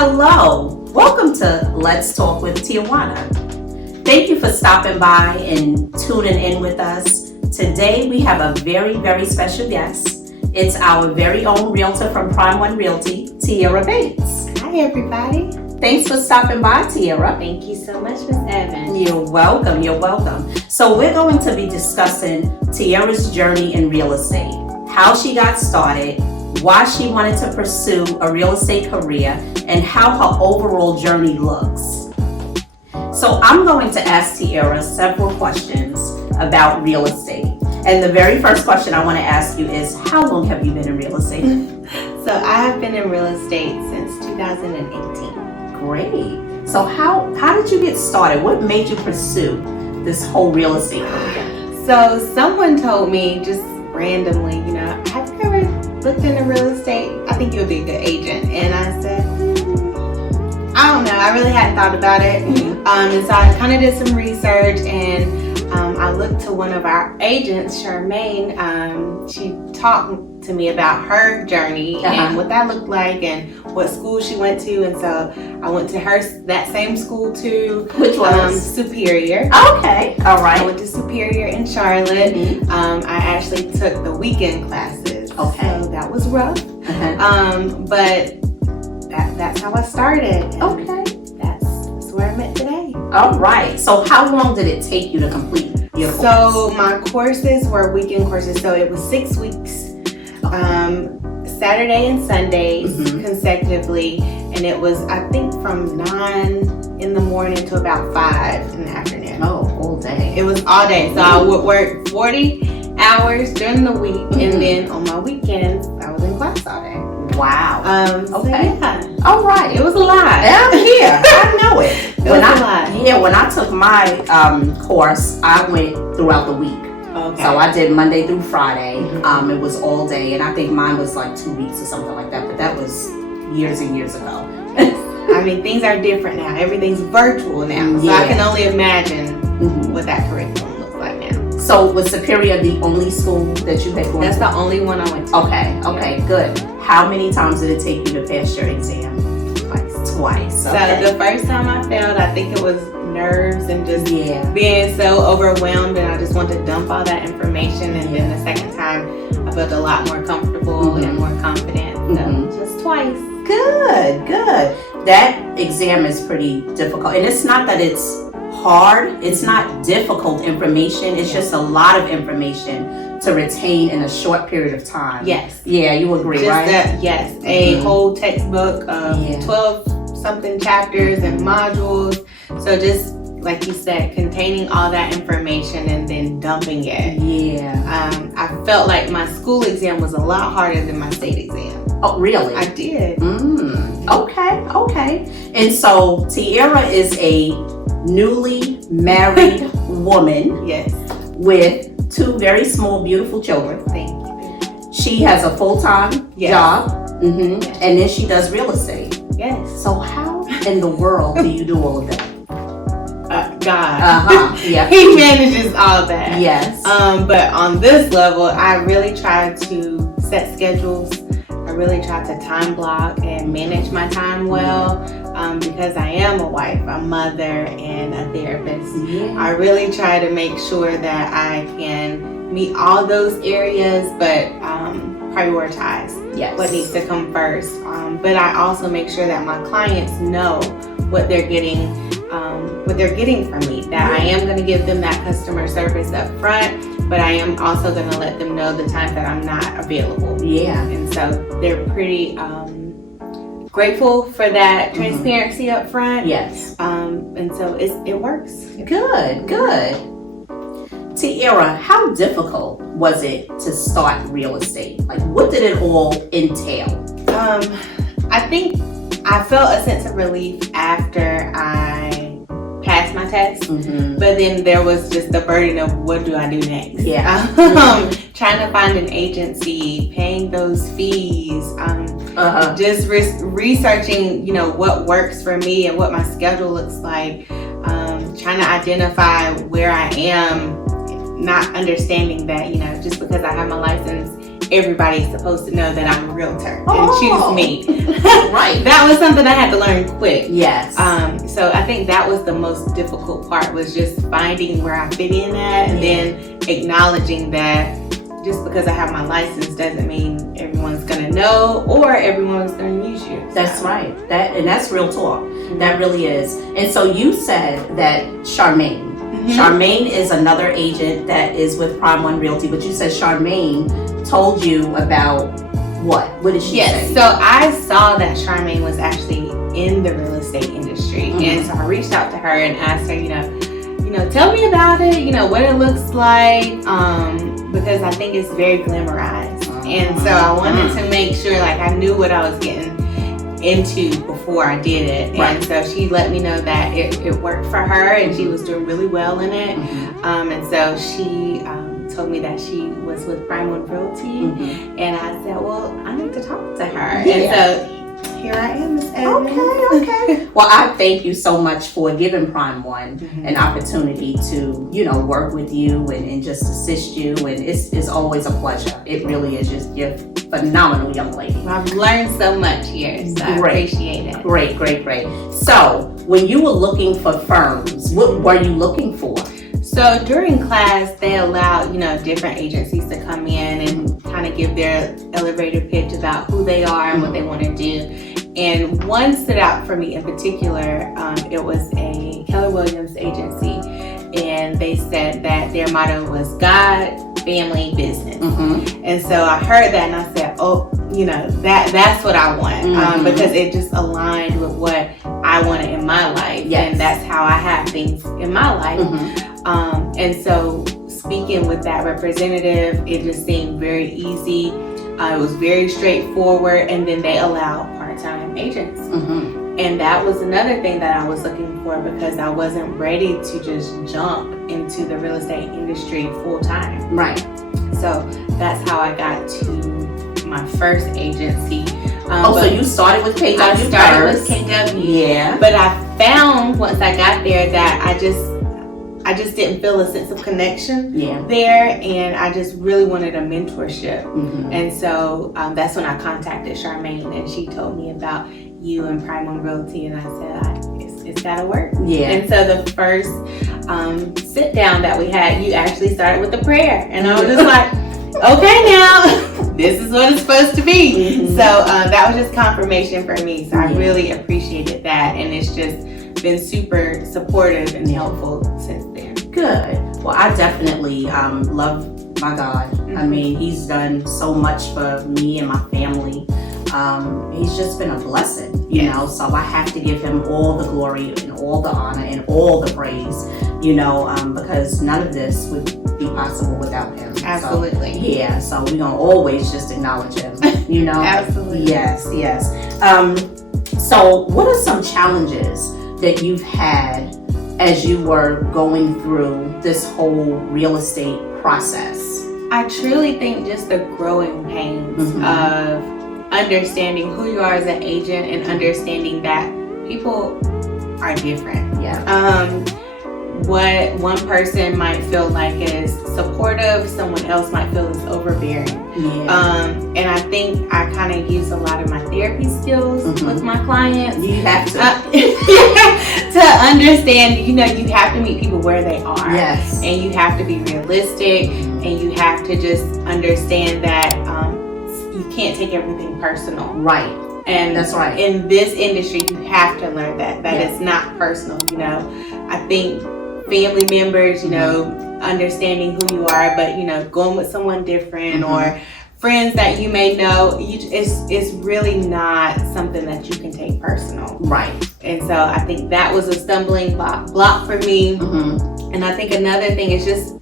Hello, welcome to Let's Talk with Tijuana. Thank you for stopping by and tuning in with us. Today we have a very, very special guest. It's our very own realtor from Prime One Realty, Tierra Bates. Hi everybody. Thanks for stopping by, Tierra. Thank you so much, Ms. Evans. You're welcome. So we're going to be discussing Tierra's journey in real estate, how she got started, why she wanted to pursue a real estate career, and how her overall journey looks. So I'm going to ask Tierra several questions about real estate. And the very first question I want to ask you is, how long have you been in real estate? So I have been in real estate since 2018. Great. So how did you get started? What made you pursue this whole real estate career? So someone told me just randomly, have you ever looked into real estate? I think you'll be a good agent. And I said, I don't know. I really hadn't thought about it. And so I kind of did some research, and I looked to one of our agents, Charmaine. She talked to me about her journey and what that looked like and what school she went to. And so I went to that same school too. Which was? Superior. Okay. All right. I went to Superior in Charlotte. I actually took the weekend classes. Okay. So that was rough. But that's how I started. Okay. That's where I'm at today. All right. So how long did it take you to complete your course? So my courses were weekend courses. So it was 6 weeks, Saturday and Sundays consecutively. And it was, I think, from 9 in the morning to about 5 in the afternoon. Oh, all day. It was all day. So I would work 40 hours during the week. And then on my weekends, I was in class all day. Wow. Okay. So yeah. All right. It was a lot. I'm here. I know it. It was a lot. Yeah, when I took my course, I went throughout the week. Okay. So I did Monday through Friday. It was all day, and I think mine was like 2 weeks or something like that, but that was years and years ago. I mean, things are different now. Everything's virtual now. So I can only imagine what that curriculum looks like now. So was Superior the only school that you had gone to? That's the only one I went to. Okay, good. How many times did it take you to pass your exam? Twice. Okay. So the first time I failed, I think it was nerves and just being so overwhelmed, and I just wanted to dump all that information. And then the second time, I felt a lot more comfortable and more confident. So just twice. Good. That exam is pretty difficult, and it's not that it's hard. It's not difficult information. It's just a lot of information to retain in a short period of time. Yes. Yeah, you agree, just right? Yes. A whole textbook of 12 something chapters and modules. So just like you said, containing all that information and then dumping it. Yeah. I felt like my school exam was a lot harder than my state exam. Oh, really? I did. Okay. And so Tierra is a newly married woman. Yes. With 2 very small, beautiful children. Thank you. She has a full-time job. And then she does real estate. Yes. So how in the world do you do all of that? God. Yeah. He manages all that. Yes. But on this level, I really try to set schedules. I really try to time block and manage my time well, because I am a wife, a mother, and a therapist. I really try to make sure that I can meet all those areas, but prioritize what needs to come first. But I also make sure that my clients know what they're getting from me, that I am going to give them that customer service up front, but I am also going to let them know the times that I'm not available. And so they're pretty grateful for that transparency up front. Yes. And so it works. Good. Tierra, how difficult was it to start real estate? Like, what did it all entail? I think I felt a sense of relief after I passed my test, but then there was just the burden of what do I do next? Trying to find an agency, paying those fees, just researching, what works for me and what my schedule looks like, trying to identify where I am, not understanding that, just because I have my license everybody's supposed to know that I'm a realtor and choose me. Right. That was something I had to learn quick. Yes. So I think that was the most difficult part, was just finding where I fit in at, and then acknowledging that just because I have my license doesn't mean everyone's gonna know or everyone's gonna use you. That's right. That's real talk. That really is. And so you said that Charmaine. Charmaine is another agent that is with Prime One Realty, but you said Charmaine told you about what? What did she say? So I saw that Charmaine was actually in the real estate industry, and so I reached out to her and asked her, you know, tell me about it, what it looks like, because I think it's very glamorized, and so I wanted to make sure like I knew what I was getting into before I did it. And so she let me know that it worked for her and she was doing really well in it. And so she told me that she was with Prime One Realty, and I said, well, I need to talk to her. And so here I am, Ms. Evans. Okay. Well, I thank you so much for giving Prime One an opportunity to, work with you and just assist you. And it's always a pleasure. It really is. You're a phenomenal young lady. I've learned so much here, so I appreciate it. Great. So, when you were looking for firms, what were you looking for? So during class, they allow, different agencies to come in and kind of give their elevator pitch about who they are and what they want to do. And one stood out for me in particular. It was a Keller Williams agency, and they said that their motto was God, family, business. And so I heard that and I said, oh, that's what I want, because it just aligned with what I wanted in my life. And that's how I have things in my life. And so speaking with that representative, it just seemed very easy. It was very straightforward, and then they allow part-time agents. And that was another thing that I was looking for, because I wasn't ready to just jump into the real estate industry full-time. Right. So that's how I got to my first agency. So you started with KW I started first. with KW. Yeah. But I found once I got there that I just didn't feel a sense of connection there, and I just really wanted a mentorship. And so that's when I contacted Charmaine, and she told me about you and Prime One Realty, and I said, it's gotta work. And so the first sit down that we had, you actually started with a prayer, and I was just like, okay, now this is what it's supposed to be. So that was just confirmation for me. So I really appreciated that, and it's just been super supportive and helpful since then. Good. Well, I definitely love my God. I mean, he's done so much for me and my family. He's just been a blessing, so I have to give him all the glory and all the honor and all the praise, because none of this would be possible without him. Absolutely. So we're gonna always just acknowledge him, Absolutely. Yes. So what are some challenges that you've had as you were going through this whole real estate process? I truly think just the growing pains of understanding who you are as an agent and understanding that people are different. What one person might feel like is supportive, someone else might feel is overbearing. And I think I kind of use a lot of my therapy skills with my clients. You have to. To understand, you have to meet people where they are. Yes. And you have to be realistic, and you have to just understand that you can't take everything personal. Right. And that's right. In this industry, you have to learn that it's not personal. I think family members, understanding who you are, but going with someone different or friends that you may know, it's really not something that you can take personal. Right. And so I think that was a stumbling block for me. And I think another thing is just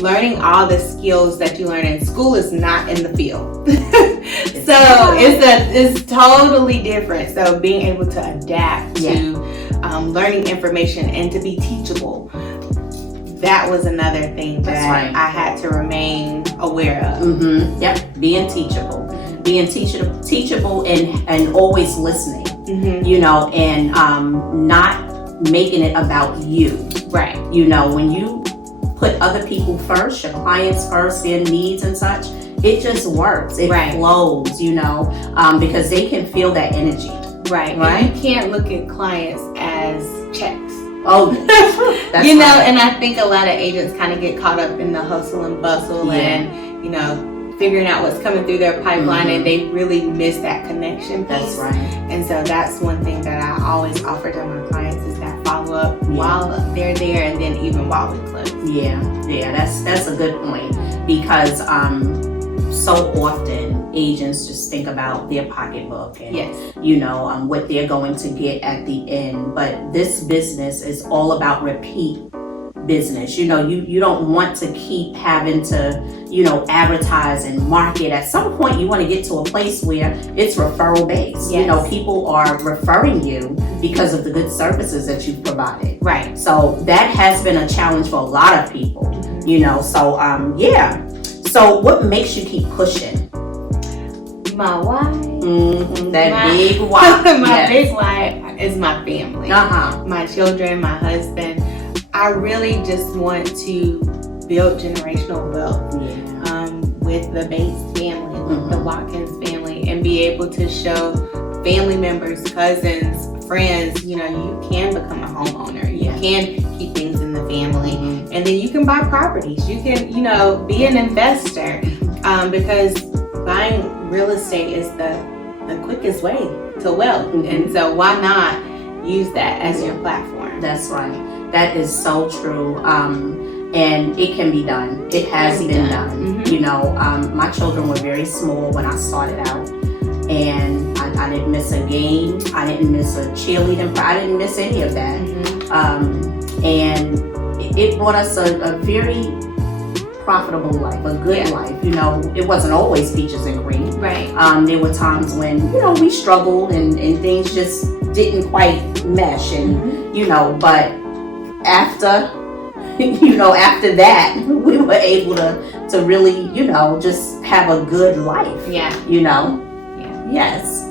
learning all the skills that you learn in school is not in the field. So it's totally different. So being able to adapt to learning information and to be teachable, that was another thing that I had to remain aware of. Being teachable. Being teachable and always listening, and not making it about you. Right. When you put other people first, your clients first, their needs and such, it just works. It Right. flows, because they can feel that energy. Right. Right. And you can't look at clients as checks. Oh, that's right. And I think a lot of agents kind of get caught up in the hustle and bustle and, figuring out what's coming through their pipeline, and they really miss that connection piece. That's right. And so that's one thing that I always offer to my clients is that follow up while they're there, and then even while we close. Yeah, that's a good point, because so often agents just think about their pocketbook and what they're going to get at the end. But this business is all about repeat business. You don't want to keep having to, advertise and market. At some point, you want to get to a place where it's referral based. Yes. People are referring you because of the good services that you've provided. Right. So that has been a challenge for a lot of people. So what makes you keep pushing? My why? Big why. My big why is my family. My children, my husband. I really just want to build generational wealth with the Bates family, with the Watkins family, and be able to show family members, cousins, friends, you can become a homeowner. You can keep things in the family, and then you can buy properties. You can, be an investor, because buying real estate is the quickest way to wealth. And so why not use that as your platform? That's right. That is so true. And it can be done. It has been done. My children were very small when I started out, and I didn't miss a game. I didn't miss a cheerleading. I didn't miss any of that. And it brought us a very profitable life, a good life. It wasn't always peaches and cream. Right. There were times when, we struggled and things just didn't quite mesh. And, but after that, we were able to really, just have a good life. Yeah. Yes.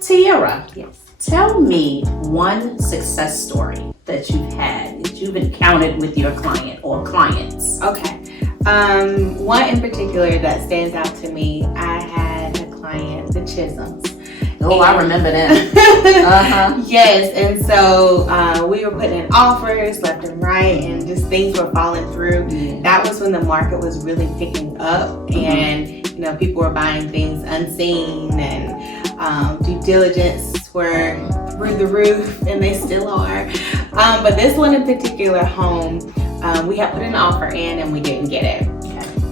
Tierra. Yes. Tell me one success story that you've had, that you've encountered with your client or clients. Okay. One in particular that stands out to me, I had a client, the Chisholms. Oh, I remember them. Yes, and so we were putting in offers left and right, and just things were falling through. That was when the market was really picking up, and people were buying things unseen, and due diligence were through the roof, and they still are. But this one in particular home, we had put an offer in, and we didn't get it.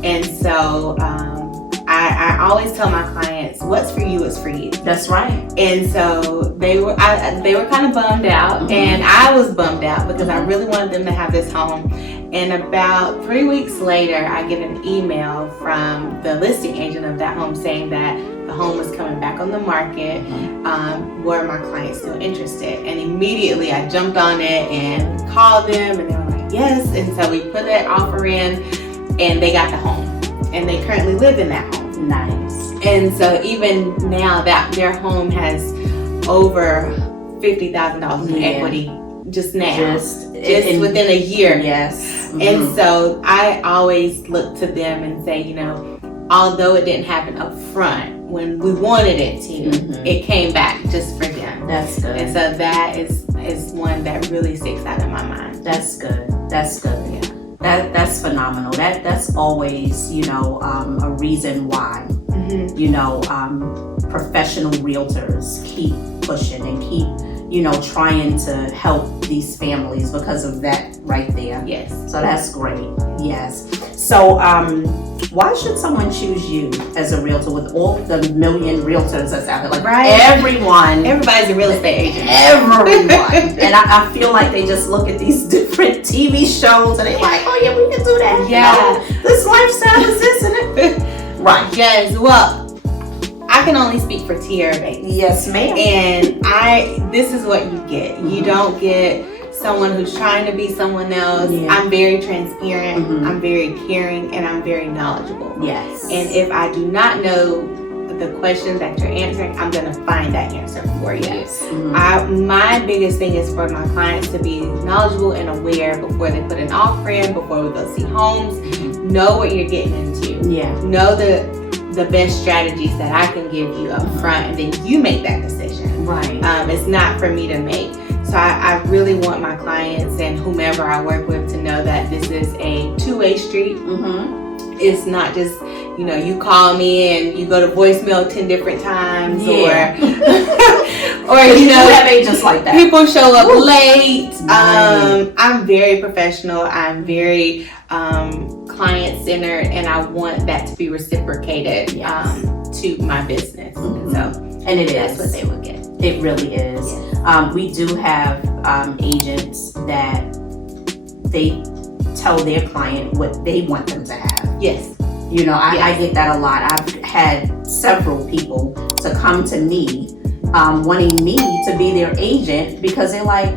And so I always tell my clients, what's for you is for you. That's right. And so they were kind of bummed out, and I was bummed out because I really wanted them to have this home. And about 3 weeks later, I get an email from the listing agent of that home saying that the home was coming back on the market. Were my clients still interested? And immediately I jumped on it and called them, and they were like, yes. And so we put that offer in, and they got the home, and they currently live in that home. Nice. And so even now that their home has over $50,000 in equity just now, just within a year. Yes. And so I always look to them and say, although it didn't happen up front when we wanted it to, it came back just for them. That's good. And so that is one that really sticks out in my mind. That's good. That's good. Yeah. That's phenomenal. That's always, a reason why, professional realtors keep pushing and keep, trying to help these families because of that right there. Yes. So that's great. Yes. So, why should someone choose you as a realtor with all the million realtors that's out there? Like everybody's a real estate agent. Everyone. And I feel like they just look at these different TV shows and they're like, oh yeah, we can do that. Yeah. This lifestyle is this and it. Right. Yes. Well, I can only speak for Tierra Bates. Yes, ma'am. And this is what you get. You don't get someone who's trying to be someone else. I'm very transparent, I'm very caring, and I'm very knowledgeable. Yes. And if I do not know the question that you're answering, I'm going to find that answer for you. Yes. My biggest thing is for my clients to be knowledgeable and aware before they put an offer in, before we go see homes, know what you're getting into. Yeah. Know the best strategies that I can give you up front, and then you make that decision. Right. It's not for me to make. So I really want my clients and whomever I work with to know that this is a two-way street. It's not just, you call me and you go to voicemail 10 different times, or have agents like that. People show up late. I'm very professional. I'm very client-centered, and I want that to be reciprocated to my business. And it that's is. what they would get. It really is. Yes. We do have agents that they tell their client what they want them to have. Yes. I get that a lot. I've had several people to come to me wanting me to be their agent because they're like,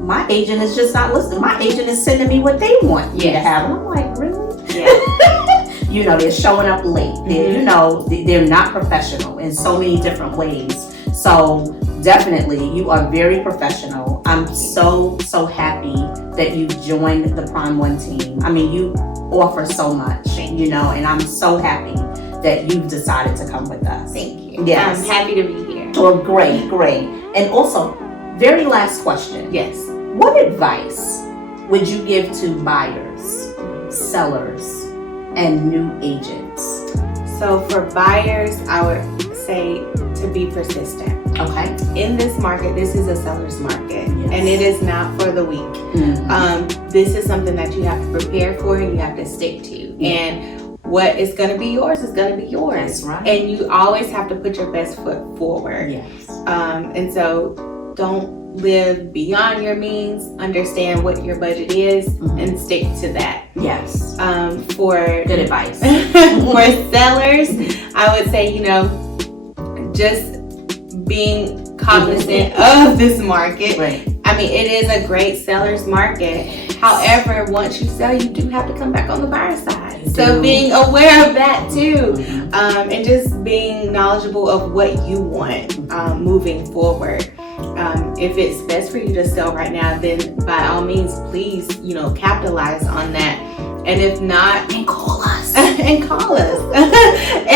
my agent is just not listening. My agent is sending me what they want me to have. And I'm like, really? Yeah. They're showing up late. They're not professional in so many different ways. So definitely, you are very professional. I'm so happy that you joined the Prime One team. I mean, you offer so much, and I'm so happy that you've decided to come with us. Thank you. Yes. I'm happy to be here. Oh, great. And also, very last question. Yes. What advice would you give to buyers, sellers, and new agents? So for buyers, I would say to be persistent. Okay. In this market, this is a seller's market, and it is not for the weak. This is something that you have to prepare for and you have to stick to. And what is going to be yours is going to be yours. That's right. And you always have to put your best foot forward. Yes. And so don't live beyond your means. Understand what your budget is and stick to that. Yes. For good advice. For sellers, I would say, just being cognizant of this market. Right. I mean, it is a great seller's market. However, once you sell, you do have to come back on the buyer side. So being aware of that too, and just being knowledgeable of what you want moving forward. If it's best for you to sell right now, then by all means, please, capitalize on that. And if not, and call us. And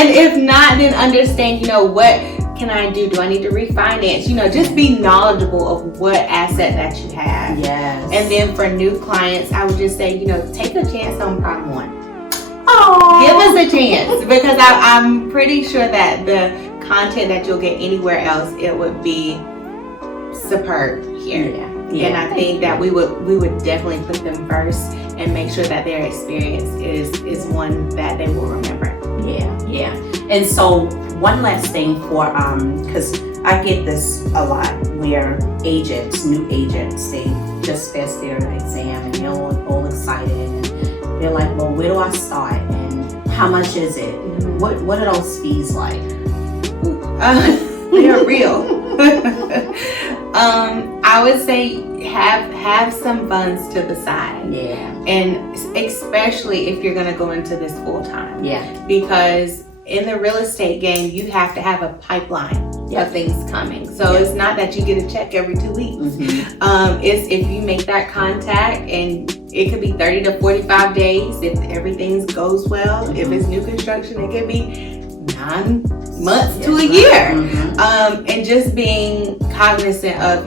if not, then understand, what can I do? Do I need to refinance? Just be knowledgeable of what asset that you have. Yes. And then for new clients, I would just say, take a chance on Prime One. Oh. Give us a chance, because I'm pretty sure that the content that you'll get anywhere else, it would be superb here. Yeah. And I think that we would definitely put them first and make sure that their experience is one that they will remember. Yeah. And so one last thing for because I get this a lot where new agents, they just passed their exam and they're all excited and they're like, well, where do I start and how much is it? What are those fees like? They're real. I would say have some funds to the side. Yeah. And especially if you're going to go into this full time. Yeah. Because in the real estate game, you have to have a pipeline of things coming. So it's not that you get a check every 2 weeks. It's if you make that contact, and it could be 30 to 45 days if everything goes well. If it's new construction, it could be 9 months to a year. And just being cognizant of,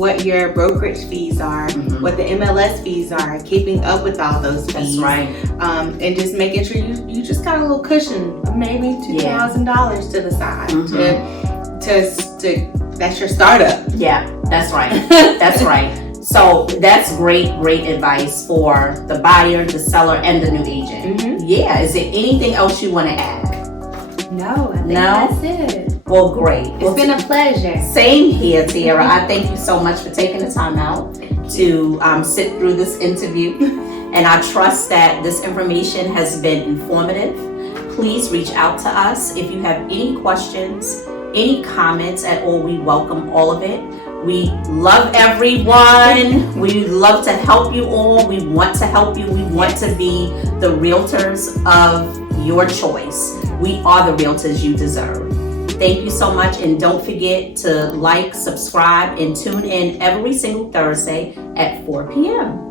what your brokerage fees are, what the MLS fees are, keeping up with all those fees. That's right. And just making sure you just got a little cushion of maybe $2,000 to the side to that's your startup. Yeah, that's right. That's right. So that's great advice for the buyer, the seller, and the new agent. Yeah. Is there anything else you want to add? No, I think that's it. Well, great. It's been a pleasure. Same here, Tierra. I thank you so much for taking the time out to sit through this interview. And I trust that this information has been informative. Please reach out to us if you have any questions, any comments at all. We welcome all of it. We love everyone. We love to help you all. We want to help you. We want to be the realtors of your choice. We are the realtors you deserve. Thank you so much, and don't forget to like, subscribe, and tune in every single Thursday at 4 p.m.